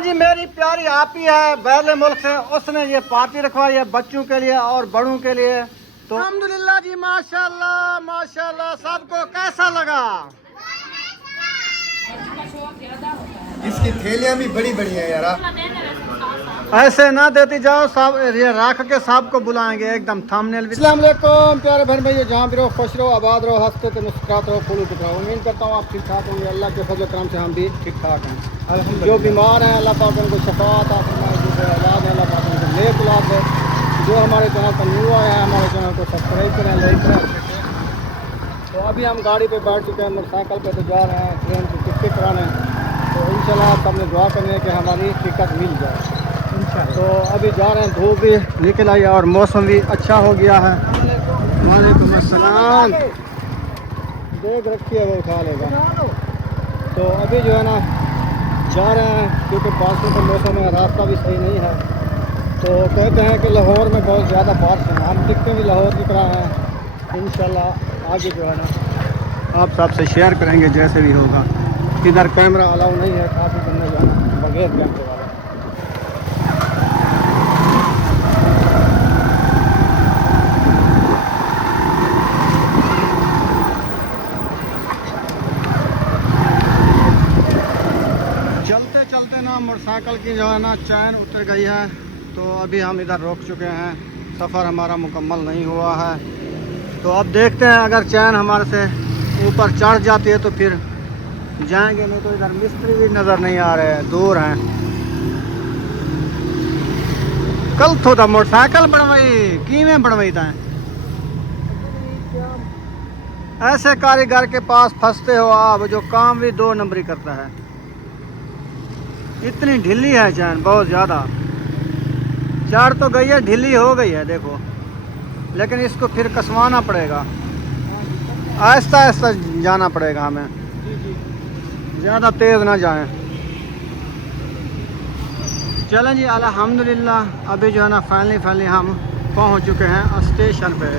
जी मेरी प्यारी आपी है बहले मुल्क से, उसने ये पार्टी रखवाई है बच्चों के लिए और बड़ों के लिए। तो अल्हम्दुलिल्लाह जी, माशाल्लाह माशाल्लाह। सबको कैसा लगा? इसकी थैलियां भी बड़ी बड़ी है यार। ऐसे ना देती जाओ, सब ये रख के सबको बुलाएंगे एकदम थंबनेल भी। अस्सलाम वालेकुम प्यारे भाई भाई, जहाँ भी रहो खुश रहो, आबाद रहो, हंसते तो मुस्कुराते रहो, फूल उठते रहो। उम्मीद करता हूँ आप ठीक ठाक होंगे। अल्लाह के फजल करम से हम भी ठीक ठाक हैं। जो बीमार हैं अल्लाह पाक उनको शफा अता फरमाए, जो औलाद है अल्लाह पाक उनको नेक औलाद दे। जो हमारे चैनल पर न्यू आए हैं हमारे चैनल को सब्सक्राइब करें, लाइक करें। तो अभी हम गाड़ी पर बैठ चुके हैं, मोटरसाइकिल पर तो जा रहे हैं ट्रेन की टिकट कराने। तो इंशाल्लाह सबने दुआ करनी है कि हमारी टिकट मिल जाए। तो अभी जा रहे हैं, धूप भी निकल आई और मौसम भी अच्छा हो गया है। वालेकुम अस्सलाम। देख रखी है वो उठा लेगा। तो अभी जो है ना जा रहे हैं, क्योंकि बारिशों का मौसम है, रास्ता भी सही नहीं है। तो कहते हैं कि लाहौर में बहुत ज़्यादा बारिश है। हम दिखते भी लाहौर की तरह हैं। इंशाल्लाह आगे जो है ना आप सबसे शेयर करेंगे जैसे भी होगा। इधर कैमरा अलाउ नहीं है, काफ़ी करने जाना बगैर कैमरे वाला। चलते चलते ना मोटरसाइकिल की जो है ना चैन उतर गई है। तो अभी हम इधर रोक चुके हैं, सफ़र हमारा मुकम्मल नहीं हुआ है। तो अब देखते हैं, अगर चैन हमारे से ऊपर चढ़ जाती है तो फिर जाएंगे, नहीं तो इधर मिस्त्री भी नज़र नहीं आ रहे हैं, दूर हैं। कल थोड़ा मोटरसाइकिल बनवाई की में बनवाई था। ऐसे कारीगर के पास फंसते हो आप, जो काम भी 2 नंबरी करता है। इतनी ढीली है चैन, बहुत ज़्यादा चढ़ तो गई है, ढीली हो गई है देखो। लेकिन इसको फिर कसवाना पड़ेगा, आहिस्ता आहिस्ता जाना पड़ेगा हमें, ज़्यादा तेज़ ना जाएं। चलें जी, अल्हम्दुलिल्लाह अभी जो है ना फाइनली हम पहुंच चुके हैं स्टेशन पे।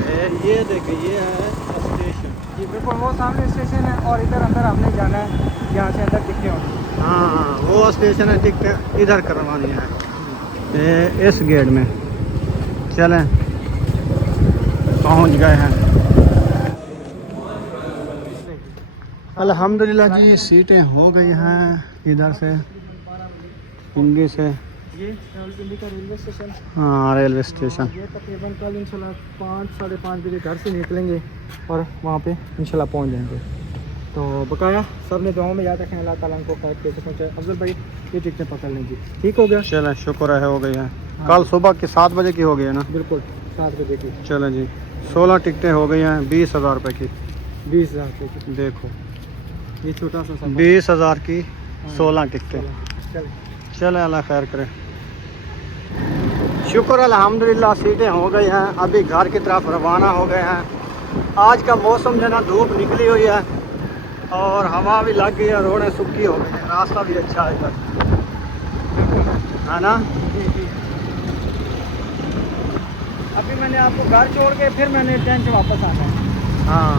ये देखिए, ये है स्टेशन जी बिल्कुल, वो सामने स्टेशन है और इधर अंदर हमने जाना है, यहाँ से अंदर टिकटें होंगी। हाँ, वो स्टेशन है, टिकट इधर करवानी है, ये इस गेट में। चलें, पहुंच गए हैं अल्हम्दुलिल्लाह जी। सीटें हो गई हैं इधर से, पिंडी से। ये रावलपिंडी का रेलवे स्टेशन। हाँ, रेलवे स्टेशन। ये तकरीबन कल इंशाल्लाह 5 साढ़े 5 बजे घर से निकलेंगे और वहाँ पे इंशाल्लाह पहुँच जाएंगे। तो बकाया सब ने दुआओं में याद रखें, अल्लाह ताला को खैर कैसे पहुँचे। अफजल भाई ये टिकटें पकड़ लेंगे, ठीक हो गया? चलें, शुक्र है हो गई है। कल सुबह की 7 बजे की हो गई है ना? बिल्कुल 7 बजे की। चलें जी, 16 टिकटें हो गई हैं 20,000 रुपये की। 20,000 रुपये की। देखो, ये छोटा सा 20,000 की 16 टिकटें। चल चलें, अल्लाह खैर करे। शुक्र अल्हम्दुलिल्लाह सीटें हो गई हैं। अभी घर की तरफ रवाना हो गए हैं। आज का मौसम जो ना धूप निकली हुई है और हवा भी लग गई है, रोडें सूखी हो गई हैं, रास्ता भी अच्छा है इधर, है ना? अभी मैंने आपको घर छोड़ के फिर मैंने ट्रेन से वापस आना है। हाँ,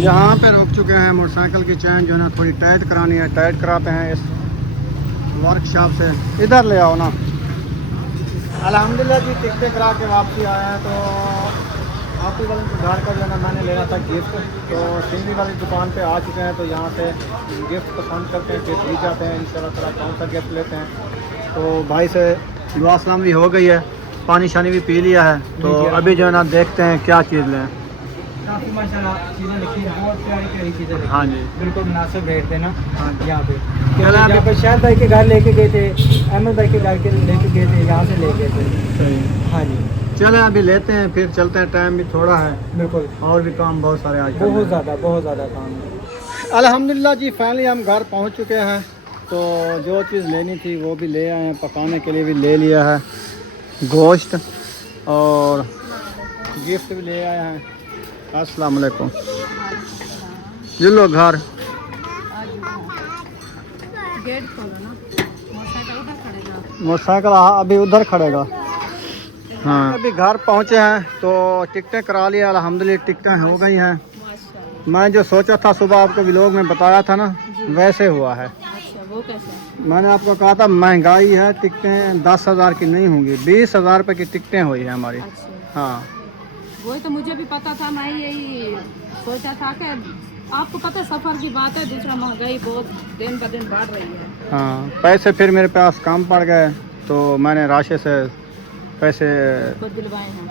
यहाँ पे रुक चुके हैं। मोटरसाइकिल की चैन जो है ना थोड़ी टाइट करानी है, टाइट कराते हैं इस वर्कशॉप से। इधर ले आओ ना। अल्हम्दुलिल्लाह जी, टिकटें करा के वापसी आया है। तो आपकी वाले घर का जो है ना मैंने लेना था गिफ्ट, तो सिंधी वाली दुकान पे आ चुके हैं। तो यहाँ से गिफ्ट पसंद करते हैं, फिर खरीद जाते हैं इंशाल्लाह ताला कौन सा गिफ्ट लेते हैं। तो भाई से दुआ सलाम भी हो गई है, पानी शानी भी पी लिया है। तो अभी जो है ना देखते हैं क्या चीज़ लें। काफ़ी माशाल्लाह चीज़ें लिखी हैं, बहुत प्यारी प्यारी चीज़ें लिखी हैं। हाँ जी, बिल्कुल मुनासिब रेट देना। हाँ जी। यहाँ पे चलें अभी- यहाँ पे शायद भाई के घर लेके गए थे, अहमद भाई के घर के लेके गए थे, यहाँ से ले गए थे। सही। हाँ जी चलें अभी लेते हैं, फिर चलते हैं, टाइम भी थोड़ा है, बिल्कुल, और भी काम बहुत सारे आज बहुत ज़्यादा काम है। अल्हम्दुलिल्लाह जी फाइनली हम घर पहुंच चुके हैं। तो जो चीज़ लेनी थी वो भी ले आए हैं, पकाने के लिए भी ले लिया है, गोश्त और गिफ्ट भी ले आए हैं। अस्सलाम वालेकुम। लो घर गेट खोलो ना, मोटरसाइकिल उधर खड़ेगा। मोटरसाइकिल अभी उधर खड़ेगा। हाँ अभी घर पहुँचे हैं तो टिकटें करा लिया, अल्हम्दुलिल्लाह टिकटें हो गई हैं। माशाल्लाह। मैं जो सोचा था सुबह आपको व्लॉग में बताया था ना, वैसे हुआ है। अच्छा, वो कैसे? मैंने आपको कहा था महंगाई है, टिकटें 10,000 की नहीं होंगी, 20,000 रुपये की टिकटें हुई है हमारी। अच्छा, हाँ वही तो मुझे भी पता था, मैं यही सोचा था कि आपको पता है सफ़र की बात है, दूसरा महंगाई बहुत दिन ब दिन बढ़ रही है। हाँ, पैसे फिर मेरे पास कम पड़ गए तो मैंने राशि से पैसे खुद दिलवाए हैं।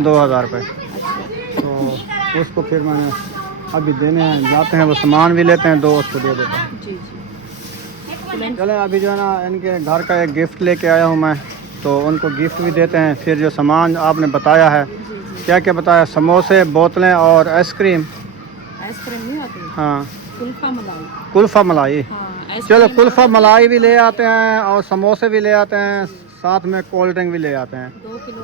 2,000 रुपये, अच्छा, तो उसको फिर मैंने अभी देने हैं, जाते हैं वो सामान भी लेते हैं, 2 उसको दे देते हैं। जी जी। चले अभी जो है ना इनके घर का एक गिफ्ट लेके आया हूँ मैं, तो उनको गिफ्ट भी देते हैं। फिर जो सामान आपने बताया है, जी जी। क्या क्या बताया, समोसे, बोतलें और आइसक्रीम। आइसक्रीम नहीं होती? हाँ, कुल्फा मलाई। कुल्फ़ा मलाई। हाँ, चलो आइसक्रीम कुल्फ़ा मलाई भी ले आते हैं और समोसे भी ले आते हैं, साथ में कोल्ड ड्रिंक भी ले आते हैं। 2 किलो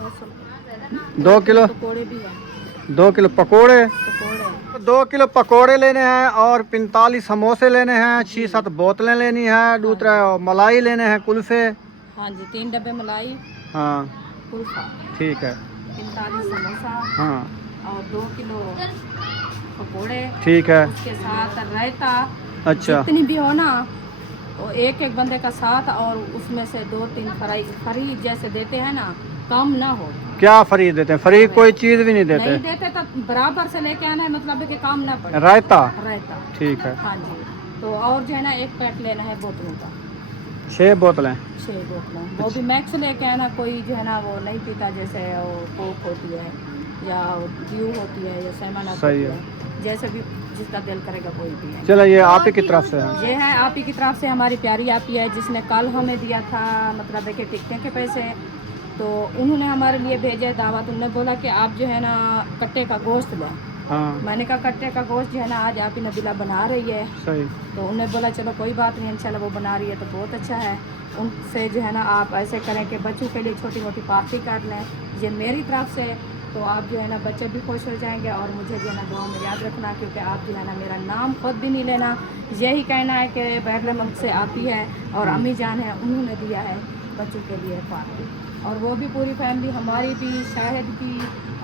2 किलो पकौड़े भी हैं। 2 किलो पकोड़े, पकौड़े 2 किलो पकोड़े लेने हैं और 45 समोसे लेने हैं, 6-7 बोतलें लेनी है, दूसरा मलाई लेने हैं, कुल्फ़े। हाँ जी, 3 डब्बे मलाई, हाँ कुल्फा, ठीक है। 45 समोसा हाँ और 2 किलो पकोड़े, ठीक है। उसके साथ रायता। अच्छा जितनी भी हो ना, वो एक एक बंदे का साथ, और उसमें से 2-3 फ्री जैसे देते हैं ना, कम ना हो। क्या फ्री देते हैं? फ्री कोई चीज़ भी नहीं नहीं देते। देते तो बराबर से लेके आना है, मतलब है कि काम ना पड़े। रायता, रायता, ठीक है। हाँ जी। तो और जो है ना, एक पैक लेना है बोतलों का, 6 बोतलें। 6 बोतलें। वो भी मैक्स लेके आना, कोई जो है ना वो नहीं पीता, जैसे वो कोक होती है या ड्यू होती है या सेवन सही होती है। है, जैसे भी जिसका दिल करेगा कोई भी। चलो ये आप ही की तरफ से है। ये है आप ही की तरफ से, हमारी प्यारी आप ही है, जिसने कल हमें दिया था, मतलब है कि टिकटे के पैसे, तो उन्होंने हमारे लिए भेजे दावत। उन्होंने बोला कि आप जो है ना कट्टे का गोश्त लें। हाँ मैंने कहा कट्टे का गोश्त जो है ना आज आप ही नबीला बना रही है, सही। तो उन्होंने बोला चलो कोई बात नहीं, इंशाल्लाह वो बना रही है तो बहुत अच्छा है। उनसे जो है ना आप ऐसे करें कि बच्चों के लिए छोटी मोटी पार्टी कर लें, ये मेरी तरफ से, तो आप जो है ना बच्चे भी खुश हो जाएंगे, और मुझे जो है ना दुआ में याद रखना, क्योंकि आप जो है ना मेरा नाम खुद भी नहीं लेना, यही कहना है कि बैरलमक से आती है और अम्मी जान है, उन्होंने दिया है बच्चों के लिए पार्टी, और वो भी पूरी फैमिली, हमारी भी, शाहिद भी,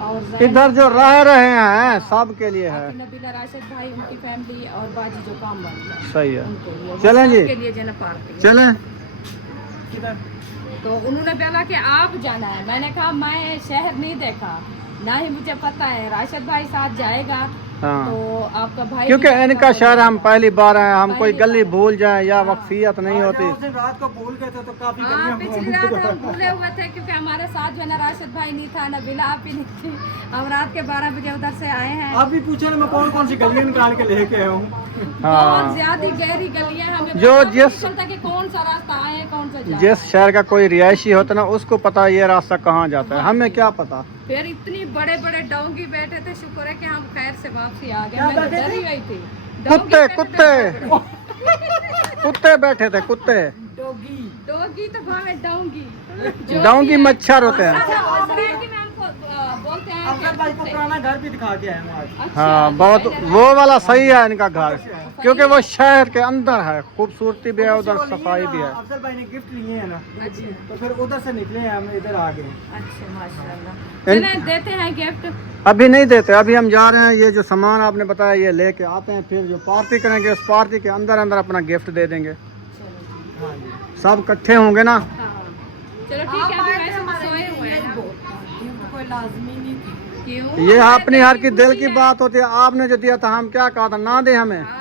और ज़ैनब इधर जो रह रहे हैं सब के लिए है। नबीला राशिद भाई, उनकी फैमिली, और बाजी जो काम वाली है सही है। उनके लिए, चलें जी। के लिए जो है ना पार्टी है। चलें। तो उन्होंने बोला कि आप जाना है, मैंने कहा मैं शहर नहीं देखा, ना ही मुझे पता है, राशिद भाई साथ जाएगा। हाँ, तो आपका भाई क्योंकि इनका शहर हम पहली बार आए, हम कोई पहली गली बार। भूल जाए या हाँ। वक्फियत नहीं होती। रात को भूल गए थे तो काफी हाँ, पिछली रात हम भूले हुए थे, क्योंकि हमारे साथ जो है ना राशिद भाई नहीं था, नबीला आप ही नहीं थी। हम रात के 12 बजे उधर से आए हैं। आप भी पूछे ना मैं कौन कौन सी गलियां निकाल के लेके आया हूँ। बहुत हाँ, ज्यादा गहरी गलियां, हमें जो पता भी नहीं जिस- चलता कि कौन सा रास्ता आए कौन सा जाए। जिस शहर का कोई रिहायशी होता ना, उसको पता है ये रास्ता कहाँ जाता है, हमें क्या पता। फिर इतनी बड़े बड़े डोंगी बैठे थे, शुक्र है कि हम खैर से वापसी आ गए, मैं तो डर ही गई थी। डोंगी कुत्ते बैठे थे कुत्ते बड़े-बड़े। कुत्ते बैठे थे, कुत्ते। डोगी तो भावे डोंगी, जो डोंगी भी है। मच्छर होते हैं। अच्छा, अंग्रेजी में हमको बोलते हैं अफजल भाई को कि पुराना घर भी दिखा के आए हैं आज। अच्छा, हाँ, बहुत वो वाला सही है इनका घर, क्योंकि वो शहर के अंदर है, खूबसूरती भी है उधर, सफाई भी है। अफजल भाई ने गिफ्ट लिए हैं ना, अच्छा तो फिर उधर से निकले हैं, हम इधर आ गए। अच्छा, माशाल्लाह। चलें देते हैं गिफ्ट। अभी नहीं देते, अभी हम जा रहे हैं, ये जो सामान आपने बताया ये लेके आते हैं, फिर जो पार्टी करेंगे उस पार्टी के अंदर अंदर अपना गिफ्ट दे देंगे। चलो हाँ जी। सब इकट्ठे होंगे ना। हाँ, चलो ठीक है, अभी वैसे तो सोए हुए हैं ना। कोई लाजमी नहीं थी। क्यों? ये अपनी हर की खुशी दिल की है। बात होती है, आपने जो दिया था हम क्या कहा था, ना दे हमें। हाँ।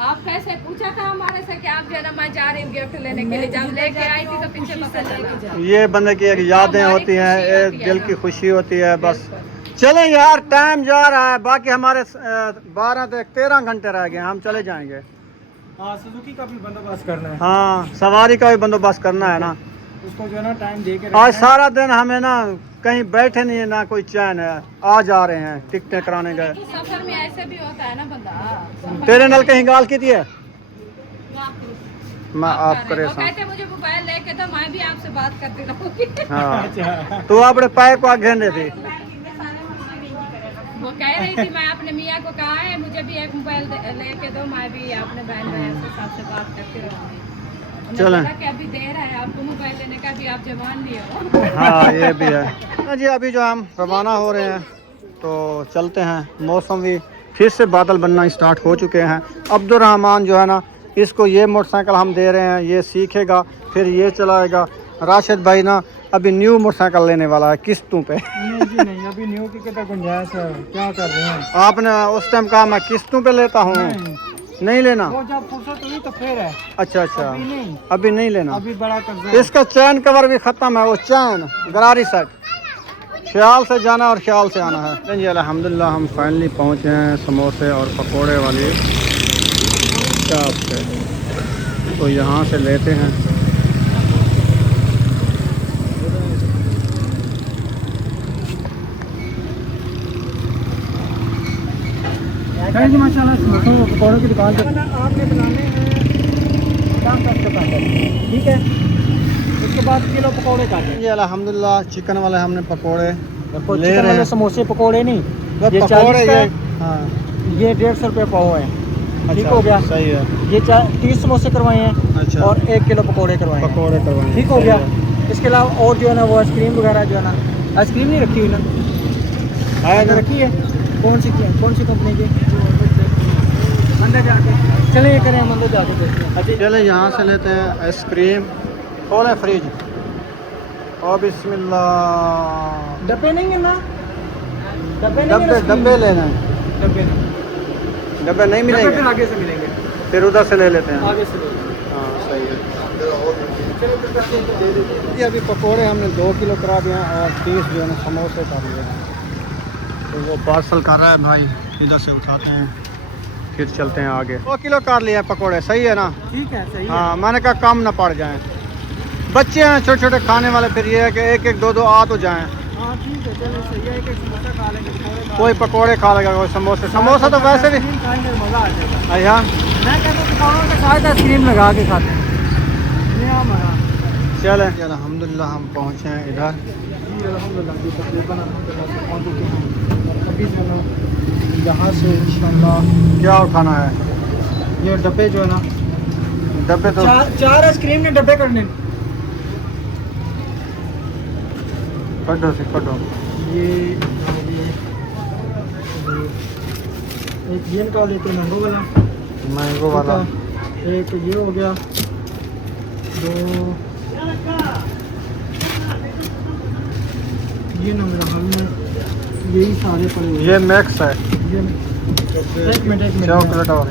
आप कैसे पूछा था हमारे से कि आप जो है ना मैं जा रही हूँ गिफ्ट लेने के लिए, जब लेके आई थी तो पीछे पता चला। ये बंदे की एक यादें हमारी होती हैं, खुशी एक होती है दिल ना। की खुशी होती है बस। चलें यार, टाइम जा रहा है, बाकी हमारे 12 से 13 घंटे रह गए, हम चले जाएंगे। हाँ, सुजुकी का भी बंदोबस्त करना है, हाँ, सवारी का भी बंदोबस्त करना है ना। उसको जो है ना टाइम दे के आज रखना है। सारा दिन हमें ना कहीं बैठे नहीं है, ना कोई चैन है, आ जा रहे हैं टिकटें कराने गए। सफर में ऐसे भी होता है ना बंदा। तेरे नल कहीं गाल की थी है, मैं आप करे वो कहते मुझे मोबाइल लेके तो मैं भी आपसे बात करती रहूंगी। हाँ, अच्छा। तो अपने पैर को घेने थी। वो कह रही थी मैं अपने मियाँ को कहा है मुझे भी एक मोबाइल लेके दो, मैं भी अपने बहन भाई के साथ से बात करती रहूंगी। चलें। लगा कि अभी देर है आपको मोबाइल लेने का, अभी आप जवान नहीं हो। हाँ ये भी है। हाँ जी, अभी जो हम रवाना हो रहे हैं तो चलते हैं। मौसम भी फिर से बादल बनना स्टार्ट हो चुके हैं। अब्दुर्रहमान जो है ना, इसको ये मोटरसाइकिल हम दे रहे हैं, ये सीखेगा फिर ये चलाएगा। राशिद भाई ना अभी न्यू मोटरसाइकिल लेने वाला है किस्तों पे। नहीं जी नहीं, अभी न्यू की कितना गुंजाइश है, क्या कर रहे हैं? आपने उस टाइम कहा मैं किस्तों पे लेता हूँ, नहीं लेना। वो जब फुर्सत हुई तो फिर है, अच्छा अच्छा, अभी नहीं, अभी नहीं लेना। अभी बड़ा कर्जा है। इसका चैन कवर भी ख़त्म है, वो चैन गरारी सेट। ख्याल से जाना और ख्याल से आना है। जी अल्हम्दुलिल्लाह हम फाइनली पहुँचे हैं समोसे और पकोड़े वाली शॉप पे, तो यहाँ से लेते हैं। जी माशाल्लाह समोसों और पकौड़ों की दुकान पर आपने बनाने हैं 50 के पैकेट, ठीक है। उसके बाद किलो पकौड़े काटे। जी अल्हम्दुलिल्लाह चिकन वाले हमने पकौड़े ले चिकन रहे वाले हैं। समोसे पकौड़े नहीं, वो ये पकौड़े 40 का ये, है, हाँ ये 150 रुपये पाव है, ठीक अच्छा, हो गया। सही है। ये 30 समोसे करवाए हैं अच्छा, और 1 किलो पकौड़े करवाए हैं, पकौड़े करवाए, ठीक हो सही गया। है। इसके अलावा और जो है ना वो आइसक्रीम वगैरह जो है ना, आइसक्रीम नहीं रखी हुई ना, आएगा रखी है। कौन सी कंपनी की? अंदर जाके चले ये करें, हम अंदर जाके देखते हैं। अच्छा चले यहाँ से लेते हैं आइसक्रीम। खोले फ्रिज और बिस्मिल्लाह। डब्बे नहीं है ना, डब्बे नहीं डब्बे है, डब्बे लेना है, डब्बे नहीं, डब्बे नहीं डब्बे मिलेंगे, फिर आगे से मिलेंगे, फिर उधर से ले लेते हैं। आगे से ले लेंगे। हाँ सही है। चलो फिर पैसे तो दे दीजिए। जी अभी पकोड़े हमने 2 किलो करा दिए हैं और 30 जो है ना समोसे कर लिए हैं, तो वो पार्सल कर रहा है भाई, इधर से उठाते हैं फिर चलते हैं आगे। 2 किलो कर लिए हैं पकोड़े, सही है ना? ठीक है, सही है। हाँ मैंने कहा कम ना पड़ जाएं, बच्चे हैं छोटे छोटे खाने वाले, फिर ये है कि एक एक दो दो आ तो जाएं। हाँ ठीक है, चलो सही है। एक समोसा खा लेंगे, कोई पकोड़े खा लेगा, कोई समोसे। समोसा तो वैसे भी खाएंगे, मज़ा आ जाएगा। अया मैं कहता हूँ पकौड़ों के साथ आइसक्रीम लगा के खाते हैं, ये हमारा। चले। अल्हम्दुलिल्लाह हम पहुँचे हैं इधर। जी अल्हम्दुलिल्लाह, जी तकरीबन अल्हम्दुलिल्लाह पहुँच चुके हैं। और अभी जो है ना यहाँ से इंशाल्लाह क्या उठाना है? ये डब्बे जो है ना, डब्बे तो चार आइसक्रीम के डब्बे करने। कटो से कटो। ये एक ये निकाल देते हैं, मैंगो वाला, मैंगो वाला। एक ये हो गया, दो ये ना मेरा हाल में यही सारे पड़े हुए हैं। ये मैक्स है, ये एक मिनट चॉकलेट और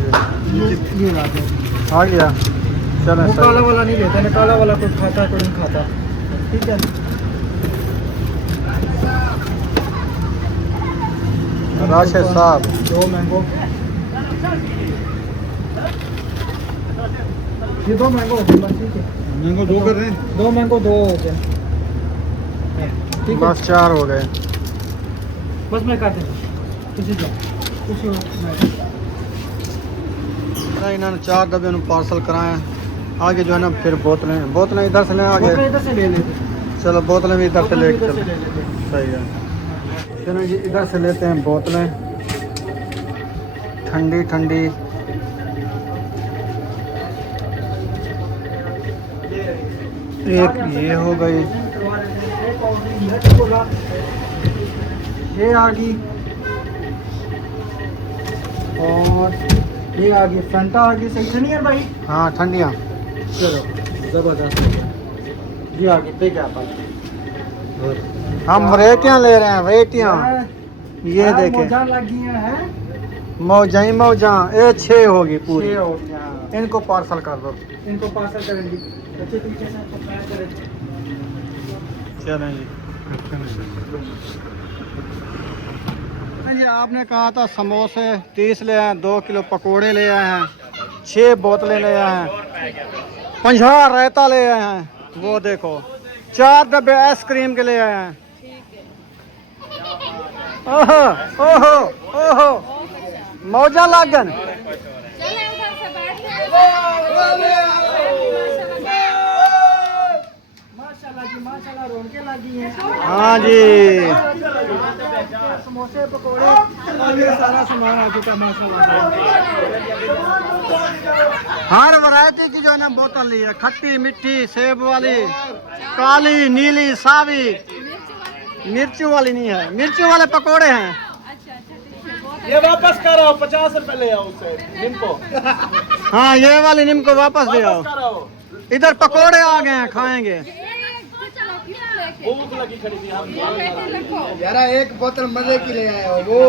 ये ला दो। आ गया। चले वो काला सही। वाला नहीं लेता ना, काला वाला कोई खाता कोई नहीं खाता, ठीक है। राशिद साहब 2 मैंगो, ये 2 मैंगो हो गए बस, ठीक है। मैंगो 2 कर रहे हैं, 2 मैंगो 2 हो गए, ठीक है। बस 4 हो गए। बस मैं काट दूँ किसी का कुछ इन्होंने 4 डब्बे पार्सल कराए हैं। आगे जो है ना फिर बोतलें बोतलें इधर से लें आगे। इधर से ले लेते, चलो बोतलें भी इधर से ले इधर से चलो। ले लेते। सही है। चलो जी इधर से लेते हैं बोतलें ठंडी ठंडी। एक ये हो गई, ये आ गई और ये आ गई फंटा आ गई, सही नहीं है भाई? हाँ ठंडियाँ। चलो ज़बरदस्त, ये आ गई बिग एप्पल। हम वैरायटियाँ ले रहे हैं, वैरायटियाँ। ये देखें मौजा लगी हैं, मौजा ही मौजा। ये 6 होगी पूरी, 6 हो गया। इनको पार्सल कर दो। इनको पार्सल करेंगे, बच्चे पीछे से पैक करेंगे। चलें जी। जी आपने कहा था समोसे 30 ले आए, 2 किलो पकोड़े ले आए हैं, 6 बोतलें ले आए हैं, 50 रायता ले आए हैं। वो देखो 4 डब्बे आइसक्रीम के ले आए हैं। ओहो ओहो ओहो मौजा लागन। माशाल्लाह जी माशाल्लाह रौनकें लगी हैं। हाँ जी, समोसे पकोड़े और ये सारा सामान आ चुका माशाल्लाह। हर वैरायटी की जो है ना बोतल ली है, खट्टी मीठी, सेब वाली, काली, नीली, सावी। मिर्चू वाली नहीं है, मिर्चू वाले पकोड़े हैं। ये वापस करो, 50 रुपए ले आओ उससे निम्को। हाँ, ये वाली नीम को वापस दे आओ। इधर पकोड़े आ गए हैं, खाएंगे। भूख लगी खड़ी थी हम। यार एक बोतल मजे की ले आए हो, वो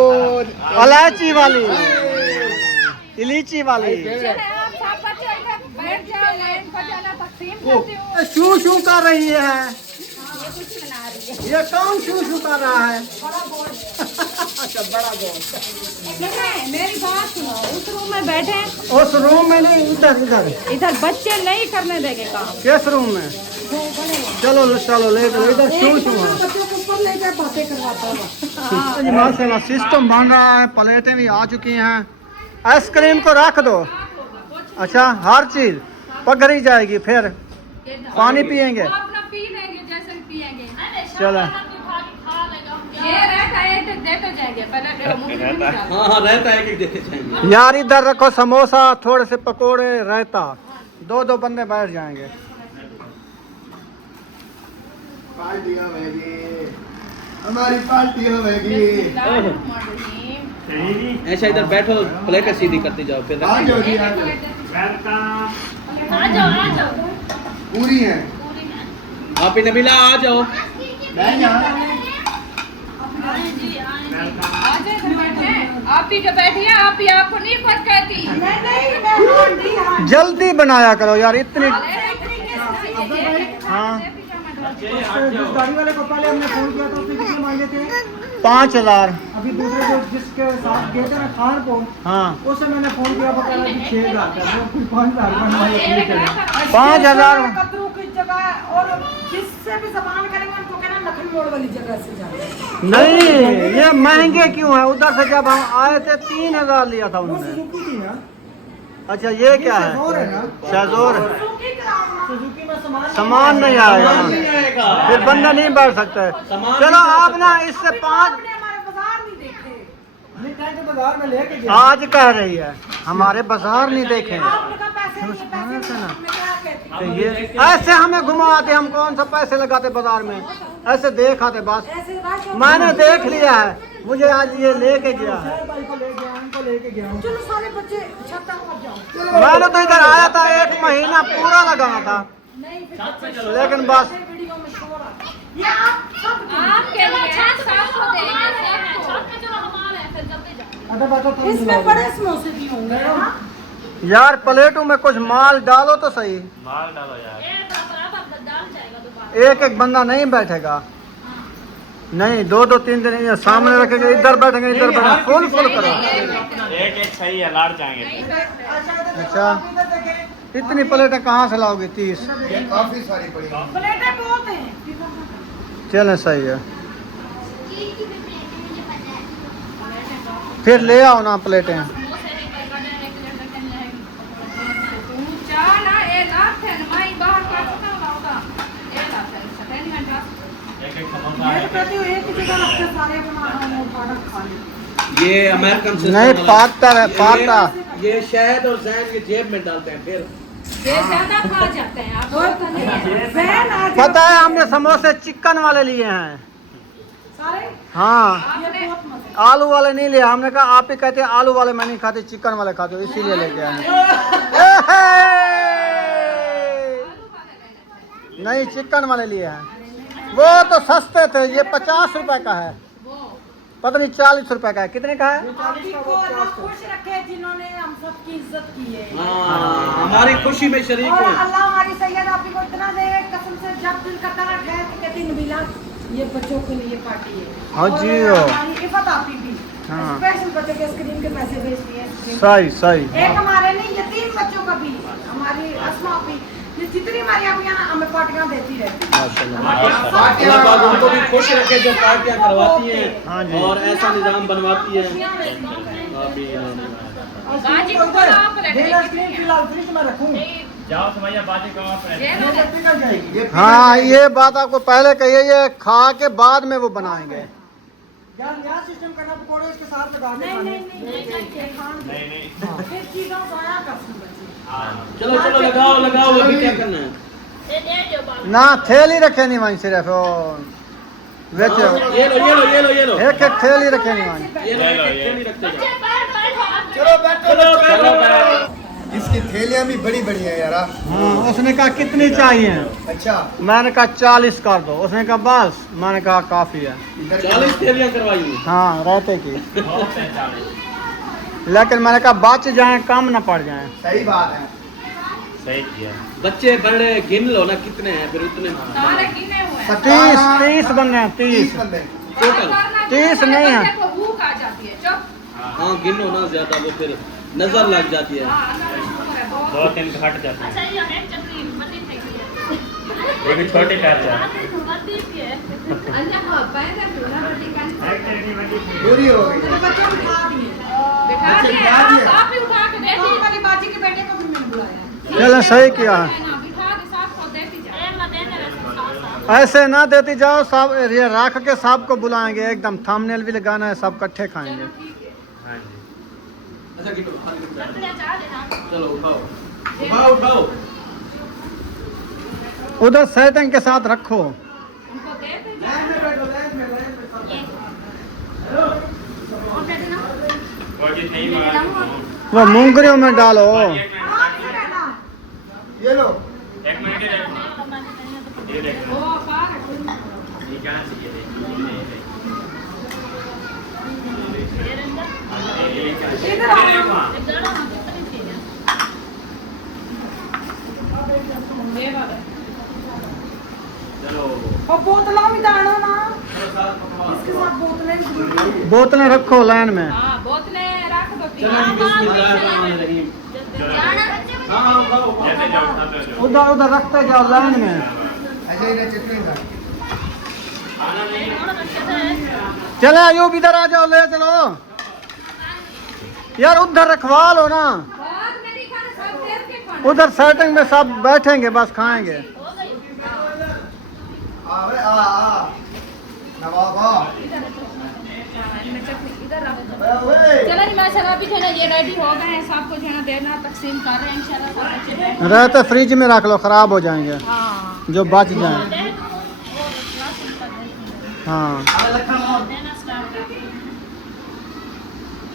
इलायची वाली, इलीची वाली। शू शू कर रही है, ये कौन शू शू कर रहा है? अच्छा, बड़ा गोश्त। मेरी बात सुनो, उस रूम में बैठे, उस रूम में नहीं, इधर इधर इधर बच्चे नहीं करने देंगे काम। किस रूम में? चलो चलो ले चलो, इधर शू शू है। जी माशाल्लाह सिस्टम बन रहा है, प्लेटें भी आ चुकी हैं। आइसक्रीम को रख दो। अच्छा, हर चीज पकड़ी जाएगी, फिर पानी पियेंगे। अपना पी लेंगे जैसे भी पियेंगे। चलो, ये रहता है तो देते जाएंगे, पहले हाँ रहता है कि देते जाएंगे। यार इधर रखो समोसा, थोड़े से पकोड़े, रायता। दो दो बंदे बैठ जाएंगे। पार्टी होगी, हमारी पार्टी होगी। ऐसा इधर बैठो, प्लेट सीधी करती जाओ फिर। आ जाओ जी, आ जाओ। पूरी है। आप ही नबीला आ जाओ। मैं यहाँ आप ही जो बैठी है, आप ही आपको नहीं कुछ कहती। जल्दी बनाया करो यार, इतनी। हाँ, जिस गाड़ी वाले को पहले हमने फोन किया था उसने कितने मांगे थे? 5000। अभी दूसरे जो जिसके साथ गए थे ना खान को, हाँ, उसे मैंने फोन किया, वो कह रहा कि 6000 का, वो कुछ 5000 का नहीं है। 5000। कतरू की जगह और जिससे भी सामान करेंगे उनको कहना लखन मोड़ वाली जगह से जाए। नहीं, ये महंगे क्यों है? उधर से जब हम आए थे 3000 लिया था उन्होंने। सुजुकी थी ना, अच्छा, ये क्या है? शहजोर है ना, शहजोर। सुजुकी में सामान नहीं आएगा, फिर बंदा नहीं बैठ सकता है। चलो आप ना इससे 5 आपने हमारे बाजार नहीं देखे। नहीं कहीं तो बाजार में लेके गया। आज कह रही है हमारे बाजार नहीं देखे। आपने कहा पैसे नहीं, पैसे नहीं, मैं क्या कहती तो ये ऐसे हमें घुमाते, हम कौन सा पैसे लगाते बाजार में, ऐसे देखाते बस। ऐसे राशन मैंने देख लिया है, मुझे आज ये लेके गया है। भाई को ले गया, उनको लेके गया हूँ। चलो सारे बच्चे छत्ता पर जाओ। मैंने तो इधर आया था, 1 महीना पूरा लगाना था, नहीं फिर लेकिन बस वीडियो में शोर आता है। ये आप सब आपके लिए सबको देंगे, सबको जो हमारे हैं, फिर जल्दी जाओ। अगर बात तो इसमें बड़े समोसे भी होंगे ना। यार प्लेटों में कुछ माल डालो तो सही। एक बराबर डाल जाएगा दोबारा। एक एक बंदा नहीं बैठेगा, नहीं 2-2 3 ये सामने रखेंगे, इधर बैठेंगे, इधर बैठेंगे, फुल करो। एक सही है, लाड़ जाएंगे। अच्छा, इतनी प्लेटें कहाँ से लाओगे? 30। ये काफी सारी पड़ी है। प्लेटें बहुत हैं। चलें, सही है। फिर ले आओ ना प्लेटें। मैं तो कहती हूँ एक ही जगह रखते सारे अपना प्रोडक्ट खा लें। ये अमेरिकन सिस्टम नहीं, वाला। पाता है, पाता। ये शहद और जैन ये जेब में डालते हैं फिर। ये ज्यादा खा जाते हैं आप। जैन आज पता है, हमने समोसे चिकन वाले लिए हैं। सारे हाँ, ये बहुत मजे। आलू वाले नहीं लिया। हमने कहा आप ही कहते हैं आलू वाले मैं नहीं खाते, चिकन वाले खाते हो, इसीलिए लेके आए हैं। नहीं, चिकन वाले लिए हैं। वो तो सस्ते थे, ये 50 रुपए का है, पता नहीं 40 रुपए का है। कितने का है? आपकी को अल्लाह खुश रखे जिन्होंने हम सबकी इज्जत की है। हमारी खुशी में शरीक और हो। अल्लाह हमारी सैयद आपी को इतना दे, कसम से जब दिल करता ना ठहर के कहती नबीला ये बच्चों के लिए पार्टी है। हाँ और जी, हमारी इफ़त आपी भी हाँ। स्पेशल बच्चे के स्क्रीन के पैसे भेजती है। सही सही। एक हमारे नहीं, ये 3 बच्चों का भी हमारी असमा आपी, ये जितनी हमारी आप यहाँ हमें पार्टियाँ देती रहती है। अल्लाह पाक उनको भी खुश रखे जो पार्टियां करवाती हाँ हैं जी। और ऐसा निजाम बनवाती है। बाजी को बोलो आप रख देना स्क्रीन फिलहाल फ्रिज में रखूं। जाओ समझिए बाजी का और ये लो। निकल जाएगी। ये हाँ ये बात आपको पहले कही, ये खा के बाद में वो बनाएंगे। यार नया सिस्टम करना पकौड़े इसके साथ लगा के खाने। नहीं नहीं फिर चीज़ों को आया कर सकते हाँ चलो चलो लगाओ लगाओ अभी क्या करना है ना थैली रखे नहीं वहीं सिर्फ वो बेचे ये लो ये लो ये लो ये लो एक एक थैली रखे नहीं वहीं। ये लो ले लो, एक ये। थैली रखते जाओ चलो बैठो चलो चलो बैठो इसकी थैलियां भी बड़ी बड़ी हैं यार। हाँ उसने कहा कितनी चाहिए, अच्छा मैंने कहा 40 कर दो, उसने कहा बस, मैंने कहा काफी है। इधर 40 थैलियां करवाई हाँ रहते की, बहुत है 40 लेकिन मैंने कहा बच जाए कम न पड़ जाए। सही बात है। सही किया बच्चे बड़े गिन लो ना कितने हैं फिर उतने सारे गिने हुए हैं। 30 बन गए 30 30। बंदे। टोटल 30 नहीं है। बच्चे को भूख आ जाती है। चुप। हाँ गिनो ना ज्यादा वो फिर नजर लग जाती है हाँ, अंदर में शुक्र है, बहुत। 2-3 घट जाते हैं ये भी छोटे पैर जाते अंदर को पैर रखो ना, रोटी का। पूरी हो गई। तो बच्चों को खा दिए। बिठा अच्छा, दिए, बिठा दिए। आप ही उठा के दे तो दिए। वाली बाजी के बेटे को भी मैंने बुलाया। चलो सही किया है। बिठा के साथ को देती जाओ। ऐसे ना देती जाओ, सब ये रख के सबको बुलाएंगे, एकदम थंबनेल भी लगाना है, सब इकट्ठे खाएंगे। हाँ जी अच्छा गिनो चलो उठाओ उठाओ उठाओ उधर सेटिंग के साथ रखो। उनको देती जाओ। लाइन में बैठो, लाइन में बैठो। वो जितने ही मार वो मूंगरियों में डालो। ये लो। एक मिनट ही देखो ये देखो वो पार है। ये कहाँ से ये देखो इधर आओ। ये वाला। चलो और बोतलों में डालो ना। इसके साथ बोतलें भी। बोतलें रखो लाइन में। हाँ, बोतलें रख दो। चलो जी बिस्मिल्लाहिर्रहमानिर्रहीम हाँ हाँ उठाओ जैसे जाओ उठाते जाओ उधर उधर रखते जाओ लाइन में। अच्छा इधर चटनी का। चले अयूब इधर आ जाओ, ले चलो यार, उधर रखवा लो ना, बाद में नहीं खाना, सब देर के खाना। उधर सेटिंग में सब बैठेंगे बस खाएंगे। आ बे आ नवाब आ। इनमें चटनी इधर रख दो। बे ओए। चलो जी माशाल्लाह, अभी जो है ना ये रेडी हो गए हैं, सबको जो है ना देना तकसीम कर रहे हैं इंशाल्लाह। सब अच्छे से। रहते फ्रिज में रख लो, खराब हो जाएंगे हाँ। जो बच जाए। हाँ देना स्टार्ट कर।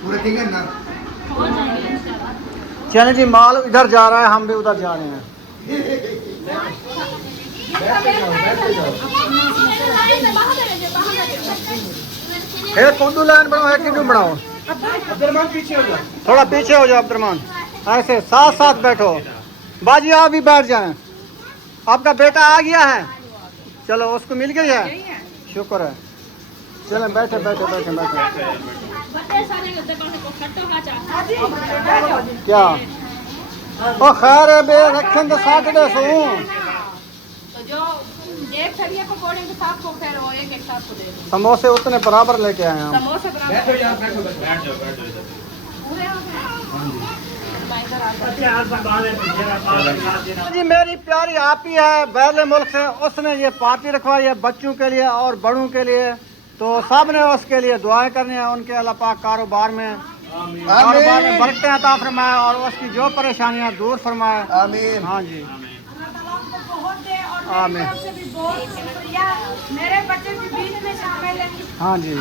पूरे ठीक है ना। हो जाएंगे इंशाल्लाह। चले जी, माल इधर जा रहा है, हम भी उधर जा रहे हैं। एक कुंडू लाइन बनाओ, एक किंडू बनाओ। अब्दुलरहमान पीछे हो जाओ। थोड़ा पीछे हो जाओ अब्दुलरहमान, ऐसे साथ साथ बैठो। बाजी आप भी बैठ जाएं। आपका बेटा आ गया है, चलो उसको मिल गई है, शुक्र है। चलो बैठे बैठे बैठे बैठे। क्या ओ खैर है बे, रखें तो सैटरडे सो। तो जो एक थरिया पकौड़े के साथ को फिर वो एक साथ को दे दो। समोसे उतने बराबर लेके आए हम। समोसे बराबर बैठो यार बैठो बैठो बैठ जाओ इधर पूरे हो गए। मैं इधर आ जाऊँ। जी मेरी प्यारी आप ही है बहले मुल्क से, उसने ये पार्टी रखवाई है बच्चों के लिए और बड़ों के लिए, तो सब ने उसके लिए दुआएं करनी है। उनके अल्लाह पाक कारोबार में बरकतें अता फरमाए और उसकी जो परेशानियां दूर फरमाए। आमीन। हाँ जी बहुत दे और आमीन। मेरी तरफ से भी बहुत शुक्रिया। मेरे बच्चे भी बीच में शामिल हैं। हाँ जी,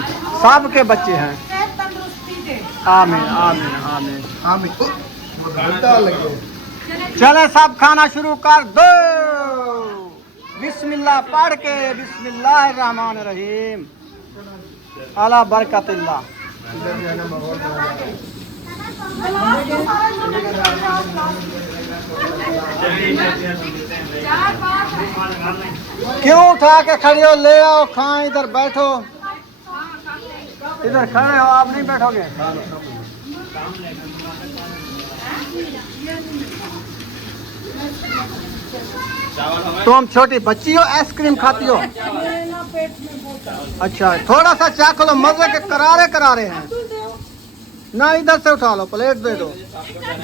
सबके बच्चे हैं। सेहत तंदुरुस्ती दे। आमीन आमीन आमीन। आमीन। वो घंटा लगे। चले सब खाना शुरू कर दो। बिस्मिल्लाह पढ़ के, बिस्मिल्लाहिर्रहमानिर्रहीम, अला बरकतिल्लाह। इधर जो है ना माहौल बना है। चार बात है। क्यों उठा के खड़े हो, ले आओ खाएं, इधर बैठो, इधर खड़े हो, आप नहीं बैठोगे। तुम छोटी बच्ची हो, आइसक्रीम खाती हो। अच्छा थोड़ा सा चाख लो, मजे के करारे करारे हैं ना। इधर से उठा लो, प्लेट दे दो,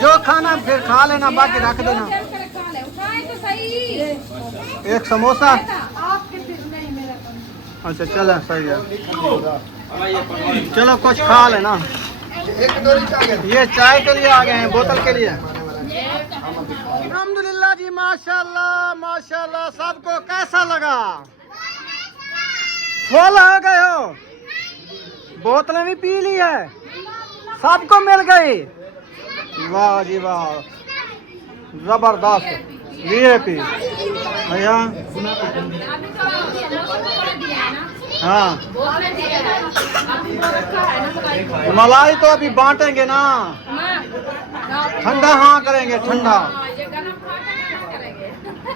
जो खाना फिर खा लेना, बाकी रख देना। एक समोसा। आपके दिल में ही मेरा कम। अच्छा चलो सही है, चलो कुछ खा लेना। एक कटोरी चाय। ये चाय के लिए आ गए हैं, बोतल के लिए। अल्हम्दुलिल्लाह जी, माशाल्लाह माशाल्लाह। सबको कैसा लगा? फुल हो गए हो? बोतलें भी पी ली है, सबको मिल गई। वाह जी वाह, जबरदस्त। वीआईपी भैया। हाँ मलाई तो अभी बांटेंगे ना, ठंडा हाँ करेंगे ठंडा।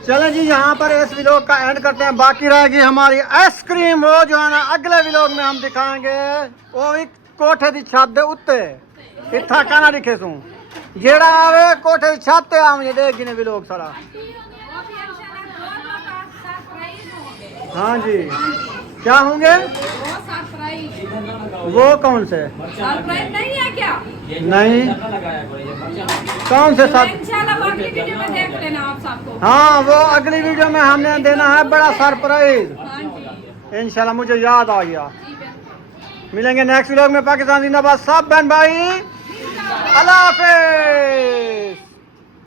चलें जी, यहाँ पर इस व्लॉग का एंड करते हैं। बाकी रहेगी हमारी आइसक्रीम, वो जो है ना अगले व्लॉग में हम दिखाएंगे। वो भी कोठे की छत दे उत्ते इतना कहना दिखे सू जेड़ा आवे कोठे की छत ते आ मुझे देख ने व्लॉग सारा। हाँ जी, क्या होंगे वो? कौन से? सरप्राइज नहीं है क्या? नहीं, कौन से सब? इंशाल्लाह अगली वीडियो में देख लेना आप सबको। हाँ, वो अगली वीडियो में हमने देना है बड़ा सरप्राइज। इंशाल्लाह मुझे याद आ गया। मिलेंगे नेक्स्ट व्लॉग में। पाकिस्तान जिंदाबाद। सब बहन भाई, अल्लाह हाफिज।